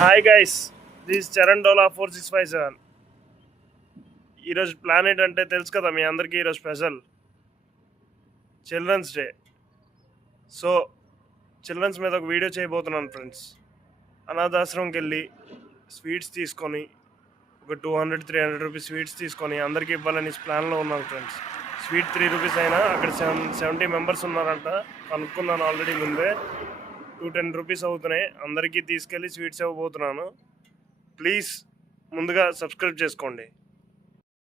Hi guys, this Charan Dola 4657. ఈరోజు plan ఏంటంటే తెలుసు కదా మీ అందరికీ, ఈరోజు special children's day. So children's మీద ఒక వీడియో చేయబోతున్నాను ఫ్రెండ్స్. అనాథాశ్రమంకి వెళ్ళి స్వీట్స్ తీసుకొని ఒక 200-300 రూపీస్ స్వీట్స్ తీసుకొని అందరికీ ఇవ్వాలని ప్లాన్లో ఉన్నాను ఫ్రెండ్స్. స్వీట్ 3 రూపీస్ అయినా అక్కడ 70 మెంబర్స్ ఉన్నారంట, కనుక్కున్నాను ఆల్రెడీ ముందే. 210 రూపీస్ అవుతున్నాయి. అందరికీ తీసుకెళ్ళి స్వీట్స్ ఇవ్వబోతున్నాను. ప్లీజ్ ముందుగా సబ్స్క్రైబ్ చేసుకోండి.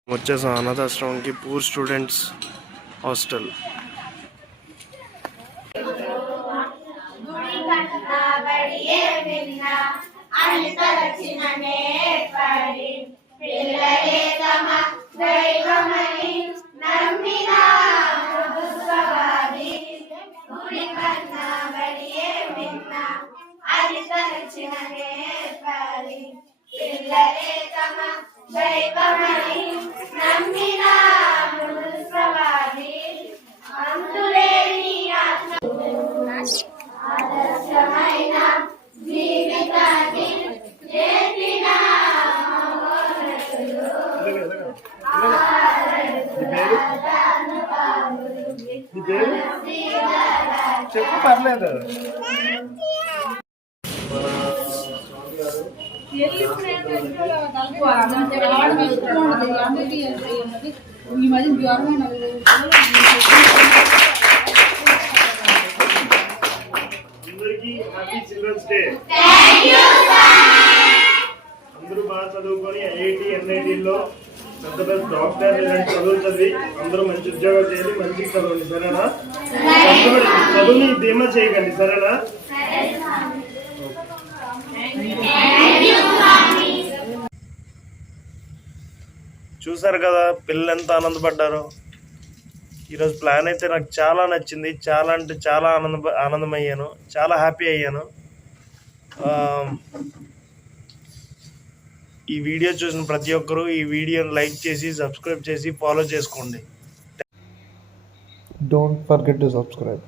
వచ్చేసాం అనాథాశ్రమంకి, పూర్ స్టూడెంట్స్ హాస్టల్. చెప్పు, పర్లేదు. అందరికీ హ్యాపీ చిల్డ్రన్స్ డే. అందరూ బాగా చదువుకొని ఐఐటి ఎన్ఐటీలో పెద్ద పెద్ద డాక్టర్ ఇలాంటి చదువులు చదివి అందరూ మంచి ఉద్యోగాలు చేయాలి, మంచిగా చదవండి, సరేనా? చదువుని ధీమా చేయకండి, సరేనా? చూసారు కదా పిల్లలు ఎంత ఆనందపడ్డారో. ఈరోజు ప్లాన్ అయితే నాకు చాలా నచ్చింది. చాలా అంటే చాలా ఆనందమయ్యాను, చాలా హ్యాపీ అయ్యాను. ఈ వీడియో చూసిన ప్రతి ఒక్కరూ ఈ వీడియోని లైక్ చేసి సబ్స్క్రైబ్ చేసి ఫాలో చేసుకోండి. Don't forget to subscribe.